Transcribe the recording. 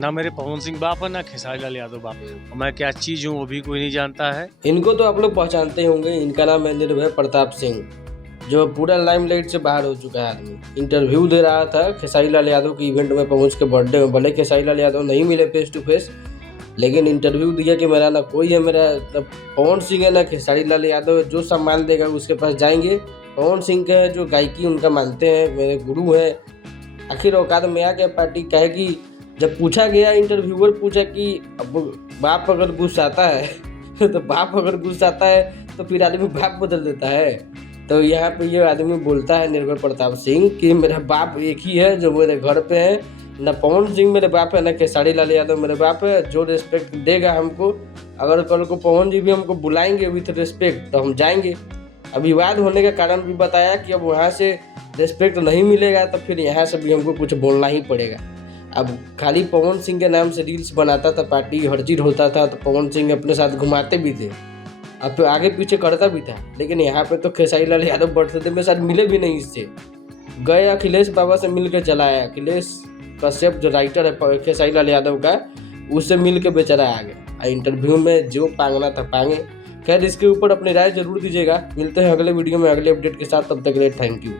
ना मेरे पवन सिंह बाप है ना खेसारी लाल यादव बाप। और मैं क्या चीज हूँ वो भी कोई नहीं जानता है। इनको तो आप लोग पहचानते होंगे, इनका नाम है निर्भय प्रताप सिंह, जो पूरा लाइमलाइट से बाहर हो चुका है आदमी। इंटरव्यू दे रहा था खेसारी लाल यादव के इवेंट में पहुंच के, बर्थडे में। भले खेसारी लाल यादव नहीं मिले फेस टू फेस, लेकिन इंटरव्यू दिया कि मेरा ना कोई है, मेरा ना पवन सिंह है ना खेसारी लाल यादव है, जो सम्मान देगा उसके पास जाएंगे। पवन सिंह के जो गायकी उनका मानते हैं, मेरे गुरु हैं। आखिर औकात में आ गया पार्टी कहे कि जब पूछा गया, इंटरव्यूअर पूछा कि अब बाप अगर गुस्साता है तो बाप अगर गुस्साता है तो फिर आदमी बाप बदल देता है। तो यहाँ पे ये आदमी बोलता है निर्भय प्रताप सिंह कि मेरा बाप एक ही है जो मेरे घर पे है, ना पवन सिंह मेरे बाप है ना खेसारी लाल यादव मेरे बाप है। जो रिस्पेक्ट देगा हमको, अगर कल को पवन जी भी हमको बुलाएंगे विथ रिस्पेक्ट तो हम जाएंगे। अब विवाद होने का कारण भी बताया कि अब वहाँ से रिस्पेक्ट नहीं मिलेगा तो फिर यहाँ से भी हमको कुछ बोलना ही पड़ेगा। अब खाली पवन सिंह के नाम से रील्स बनाता था, पार्टी हर चीज होता था, तो पवन सिंह अपने साथ घुमाते भी थे, अब तो आगे पीछे करता भी था। लेकिन यहाँ पे तो खेसारी लाल यादव बर्थडे में शायद मिले भी नहीं इससे, गए अखिलेश बाबा से मिल के चला आया। अखिलेश कश्यप जो राइटर है खेसारी लाल यादव का, उससे मिल के बेचारा आ गया। इंटरव्यू में जो पांगना था पांगे। खैर, इसके ऊपर अपनी राय जरूर दीजिएगा। मिलते हैं अगले वीडियो में अगले अपडेट के साथ, तब तक के लिए थैंक यू।